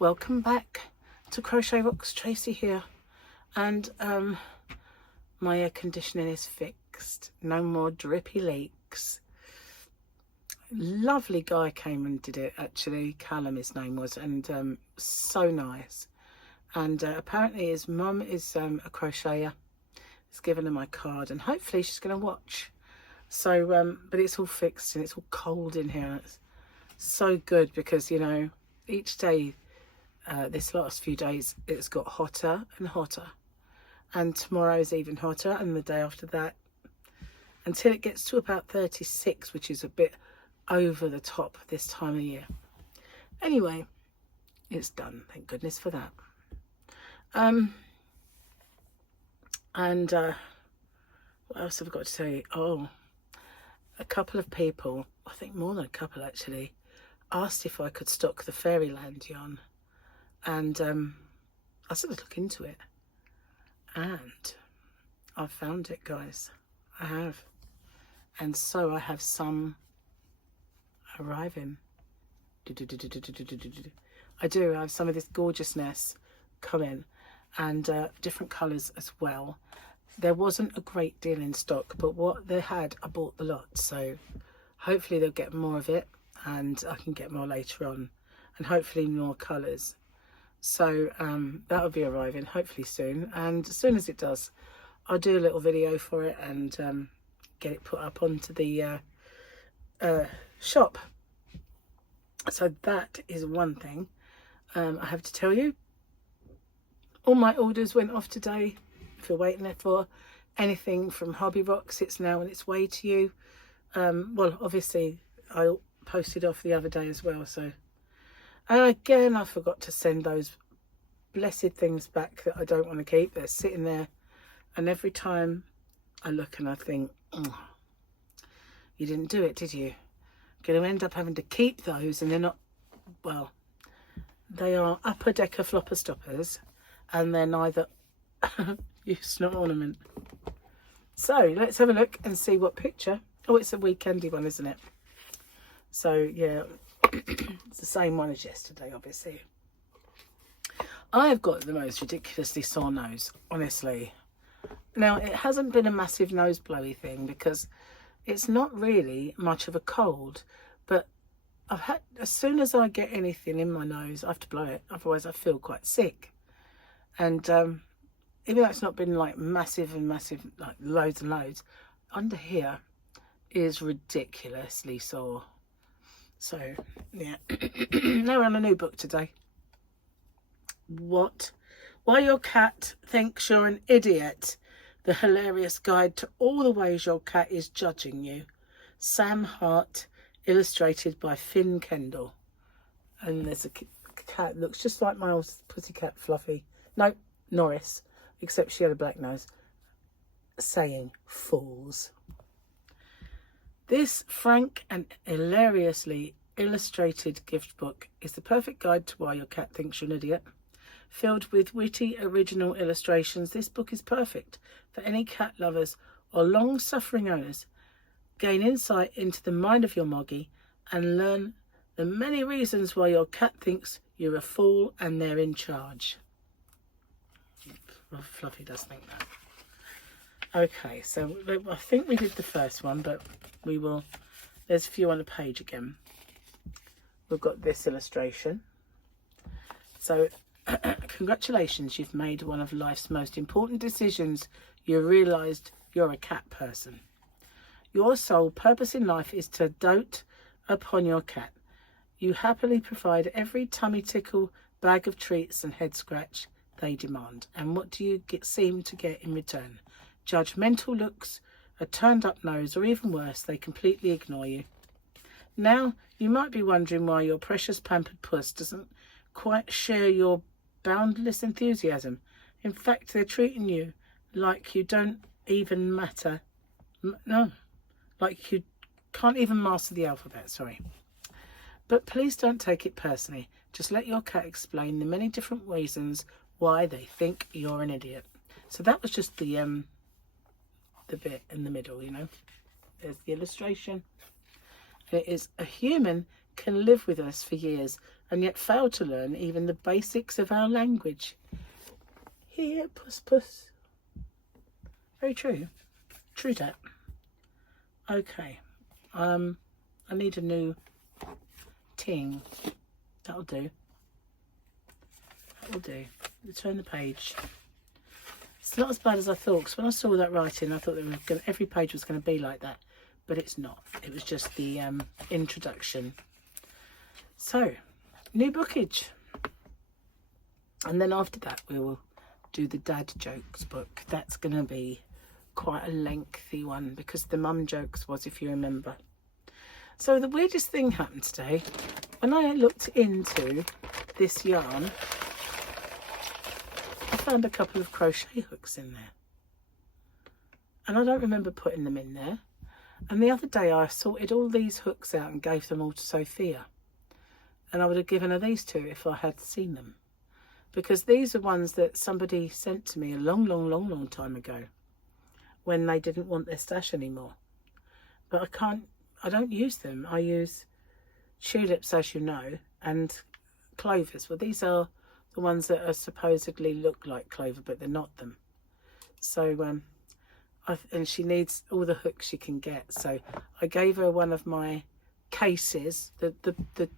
Welcome back to Crochet Rocks. Tracy here, and my air conditioning is fixed. No more drippy leaks. Lovely guy came and did it, actually. Callum his name was, and so nice. And apparently his mum is a crocheter. He's given her my card, and hopefully she's going to watch. So but it's all fixed, and it's all cold in here. It's so good because, you know, each day this last few days it's got hotter and hotter, and tomorrow's even hotter, and the day after that, until it gets to about 36, which is a bit over the top this time of year. Anyway, it's done, thank goodness for that. What else have I got to tell you? Oh, a couple of people, I think more than a couple actually, asked if I could stock the Fairyland yarn, and I sort of look into it, and I've found it, guys. I have, and so I have some arriving. I do. I have some of this gorgeousness coming, and different colours as well. There wasn't a great deal in stock, but what they had, I bought the lot, so hopefully they'll get more of it, and I can get more later on, and hopefully more colours. So that'll be arriving hopefully soon, and as soon as it does, I'll do a little video for it and get it put up onto the shop. So that is one thing. I have to tell you, all my orders went off today. If you're waiting there for anything from Hobby Rocks, it's now on its way to you. Well, obviously I posted off the other day as well, so, and again I forgot to send those blessed things back that I don't want to keep. They're sitting there, and every time I look and I think, oh, you didn't do it, did you? Going to end up having to keep those, and they're not, well, they are upper decker flopper stoppers, and they're neither use nor ornament. So let's have a look and see what picture. Oh, it's a weekendy one, isn't it? So yeah, it's the same one as yesterday, obviously. I have got the most ridiculously sore nose, honestly. Now, it hasn't been a massive nose blowy thing because it's not really much of a cold, but I've had, as soon as I get anything in my nose, I have to blow it, otherwise I feel quite sick. And even though it's not been like massive, like loads and loads, under here is ridiculously sore. So yeah. Now we're on a new book today. Why your cat thinks you're an idiot. The hilarious guide to all the ways your cat is judging you. Sam Hart, illustrated by Finn Kendall. And there's a cat, looks just like my old pussycat Fluffy. No, Norris, except she had a black nose. Saying fools. This frank and hilariously illustrated gift book is the perfect guide to why your cat thinks you're an idiot. Filled with witty, original illustrations, this book is perfect for any cat lovers or long-suffering owners. Gain insight into the mind of your moggy and learn the many reasons why your cat thinks you're a fool and they're in charge. Well, Fluffy does think that. Okay, so I think we did the first one, but we will, there's a few on the page again. We've got this illustration. So, congratulations, you've made one of life's most important decisions. You realised you're a cat person. Your sole purpose in life is to dote upon your cat. You happily provide every tummy tickle, bag of treats and head scratch they demand. And what do you seem to get in return? Judgmental looks, a turned up nose, or even worse, they completely ignore you. Now, you might be wondering why your precious pampered puss doesn't quite share your boundless enthusiasm. In fact, they're treating you like you don't even matter. No, like you can't even master the alphabet, sorry. But please don't take it personally. Just let your cat explain the many different reasons why they think you're an idiot. So that was just the bit in the middle, you know. There's the illustration. And it is, a human can live with us for years and yet fail to learn even the basics of our language. Here, puss puss. Very true. True that. Okay. I need a new ting. That'll do. That'll do. Turn the page. It's not as bad as I thought, because when I saw that writing, I thought that every page was going to be like that, but it's not. It was just the introduction. So, new bookage. And then after that, we will do the dad jokes book. That's going to be quite a lengthy one, because the mum jokes was, if you remember. So the weirdest thing happened today. When I looked into this yarn, I found a couple of crochet hooks in there. And I don't remember putting them in there. And the other day I sorted all these hooks out and gave them all to Sophia. And I would have given her these two if I had seen them. Because these are ones that somebody sent to me a long time ago, when they didn't want their stash anymore. But I don't use them. I use tulips, as you know, and clovers. Well, these are the ones that are supposedly look like clover, but they're not them. So, and she needs all the hooks she can get. So I gave her one of my cases, the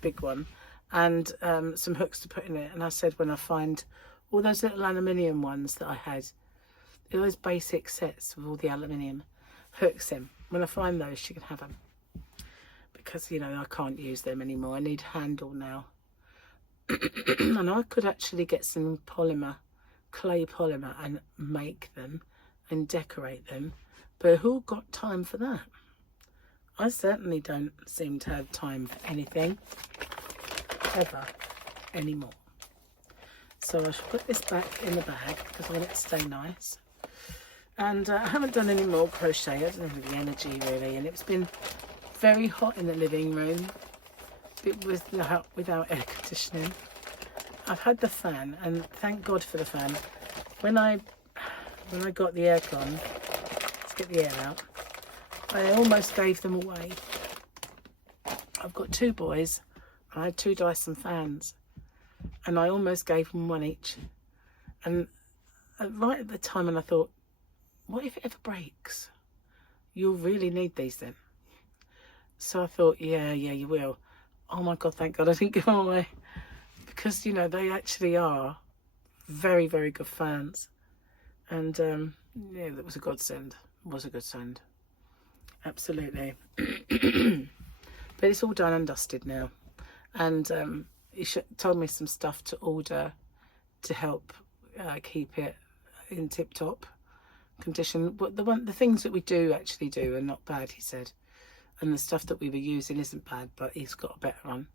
big one, and some hooks to put in it. And I said, when I find all those little aluminium ones that I had, those basic sets with all the aluminium hooks in, when I find those, she can have them. Because, you know, I can't use them anymore. I need handle now. And I could actually get some polymer, clay polymer, and make them and decorate them. But who got time for that? I certainly don't seem to have time for anything ever anymore. So I should put this back in the bag because I want it to stay nice. And I haven't done any more crochet. I don't have the energy really, and it's been very hot in the living room. Without air conditioning. I've had the fan, and thank God for the fan. When I got the aircon, let's get the air out, I almost gave them away. I've got two boys, and I had two Dyson fans, and I almost gave them one each. And right at the time, and I thought, what if it ever breaks? You'll really need these then. So I thought, yeah, you will. Oh my God, thank God I didn't give them away. Because, you know, they actually are very, very good fans. And, yeah, that was a godsend. It was a godsend. Absolutely. But it's all done and dusted now. And he told me some stuff to order to help keep it in tip-top condition. But the things that we do actually do are not bad, he said. And the stuff that we were using isn't bad, but he's got a better one.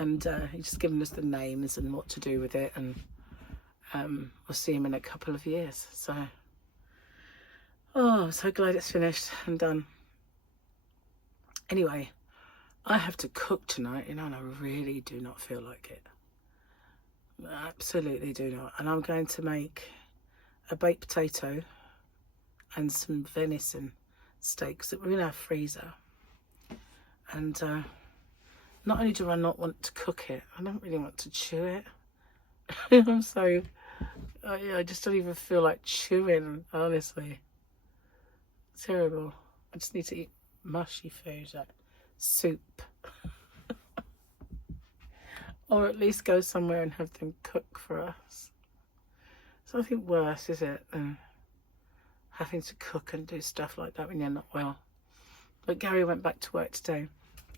And he's just given us the names and what to do with it. And we'll see him in a couple of years. So, oh, I'm so glad it's finished and done. Anyway, I have to cook tonight, you know, and I really do not feel like it. I absolutely do not. And I'm going to make a baked potato and some venison steaks that were in our freezer. And not only do I not want to cook it, I don't really want to chew it. I just don't even feel like chewing, honestly. It's terrible. I just need to eat mushy food, like soup. Or at least go somewhere and have them cook for us. It's nothing worse, is it, than having to cook and do stuff like that when you're not well. But Gary went back to work today.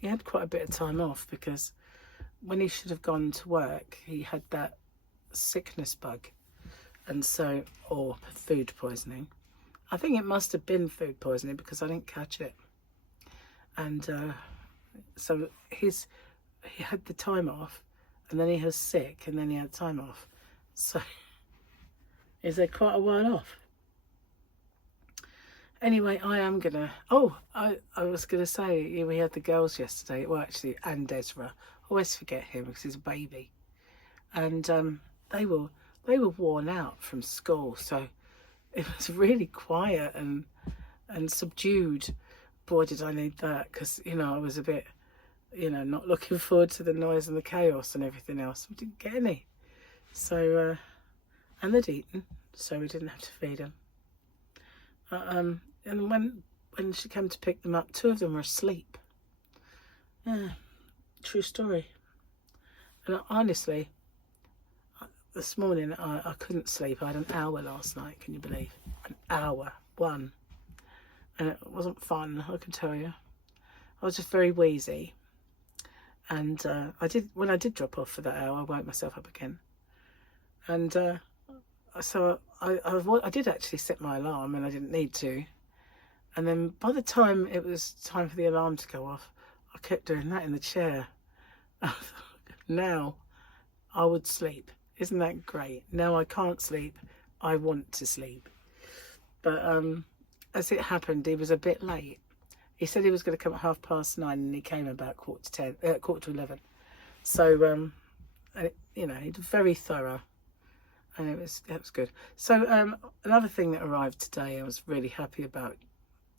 He had quite a bit of time off because when he should have gone to work, he had that sickness bug, and so, or food poisoning. I think it must have been food poisoning because I didn't catch it. And so he had the time off, and then he was sick, and then he had time off. So he's had quite a while off. Anyway, I am gonna, I was gonna say, we had the girls yesterday, well actually, and Ezra. I always forget him because he's a baby. And they were worn out from school, so it was really quiet and subdued. Boy, did I need that, because, you know, I was a bit you know, not looking forward to the noise and the chaos and everything else. We didn't get any. So, and they'd eaten, so we didn't have to feed them. And when she came to pick them up, 2 of them were asleep. Yeah, true story. And honestly, this morning I couldn't sleep. I had an hour last night, can you believe? An hour, one. And it wasn't fun, I can tell you. I was just very wheezy. And when I did drop off for that hour, I woke myself up again. And so I did actually set my alarm, and I didn't need to. And then by the time it was time for the alarm to go off, I kept doing that in the chair. Now I would sleep. Isn't that great? Now I can't sleep. I want to sleep. But as it happened, he was a bit late. He said he was going to come at 9:30, and he came about 11:15. So, you know, he was very thorough, and it was good. So another thing that arrived today I was really happy about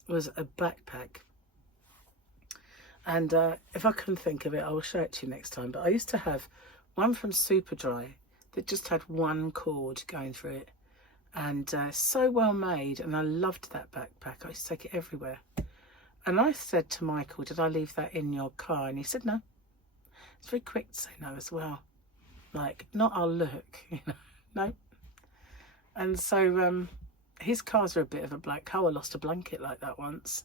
was a backpack. And if I can think of it, I will show it to you next time. But I used to have one from Superdry that just had one cord going through it, and so well made, and I loved that backpack. I used to take it everywhere. And I said to Michael, did I leave that in your car? And he said no. It's very quick to say no as well. Like, not I'll look, you know, no. And so his cars are a bit of a black hole. I lost a blanket like that once.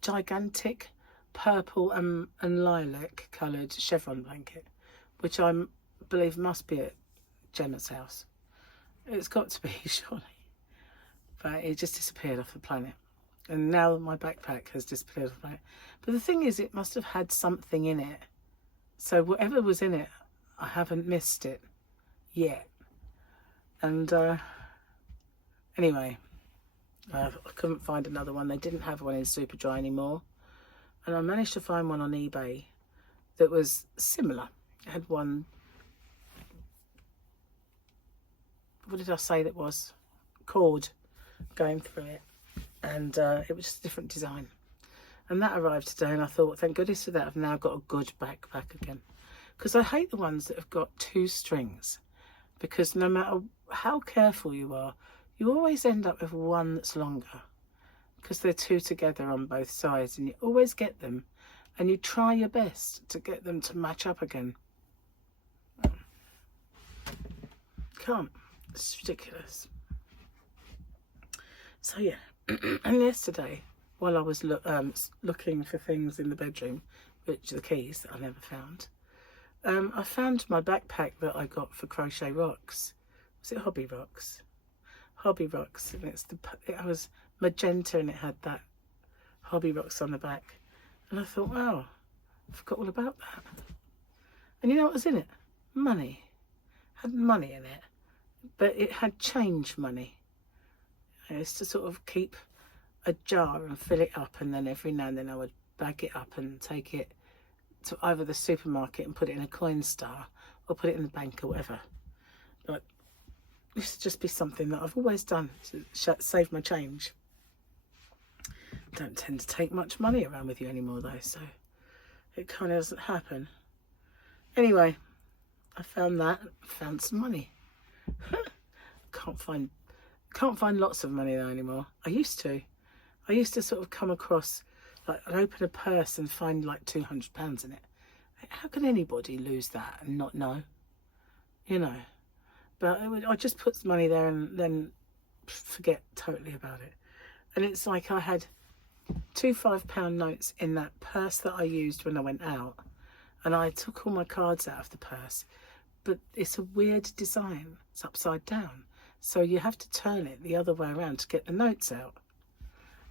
Gigantic purple and lilac coloured chevron blanket, which I believe must be at Gemma's house. It's got to be, surely. But it just disappeared off the planet. And now my backpack has disappeared off the planet. But the thing is, it must have had something in it. So whatever was in it, I haven't missed it yet. And anyway, I couldn't find another one. They didn't have one in Superdry anymore. And I managed to find one on eBay that was similar. It had one, what did I say that was? Cord going through it. And it was just a different design. And that arrived today, and I thought, thank goodness for that, I've now got a good backpack again. Because I hate the ones that have got 2 strings. Because no matter how careful you are, you always end up with one that's longer. Because they're 2 together on both sides, and you always get them. And you try your best to get them to match up again. Can't. It's ridiculous. So yeah. And yesterday, while I was looking for things in the bedroom, which are the keys that I never found, I found my backpack that I got for Crochet Rocks. Was it Hobby Rocks? Hobby Rocks, and it was magenta, and it had that Hobby Rocks on the back. And I thought, wow, I forgot all about that. And you know what was in it? Money. It had money in it, but it had change money. It's to sort of keep a jar and fill it up, and then every now and then I would bag it up and take it to either the supermarket and put it in a coin star, or put it in the bank or whatever. But it used to just be something that I've always done to save my change. Don't tend to take much money around with you anymore though, so it kind of doesn't happen. Anyway, I found that, found some money. Can't find lots of money though anymore. I used to sort of come across, like, I'd open a purse and find like £200 in it. How can anybody lose that and not know? You know. But I just put the money there and then forget totally about it. And it's like I had 2 £5 notes in that purse that I used when I went out, and I took all my cards out of the purse. But it's a weird design. It's upside down. So you have to turn it the other way around to get the notes out.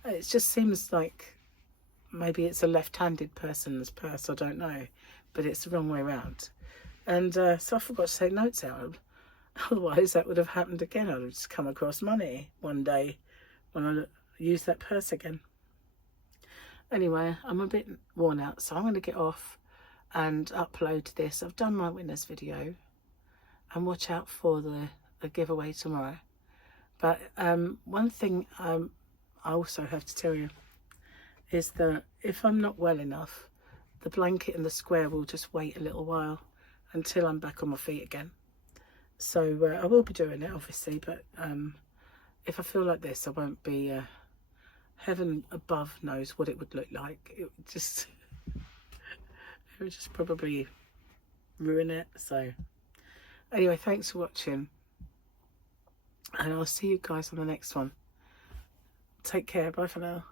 It just seems like maybe it's a left-handed person's purse, I don't know. But it's the wrong way around. And so I forgot to take notes out. Otherwise, that would have happened again. I would have just come across money one day when I use that purse again. Anyway, I'm a bit worn out, so I'm going to get off and upload this. I've done my winners video, and watch out for the giveaway tomorrow. But one thing I also have to tell you is that if I'm not well enough, the blanket and the square will just wait a little while until I'm back on my feet again. So I will be doing it obviously, but if I feel like this, I won't be, heaven above knows what it would look like. It would just probably ruin it. So anyway, thanks for watching, and I'll see you guys on the next one. Take care. Bye for now.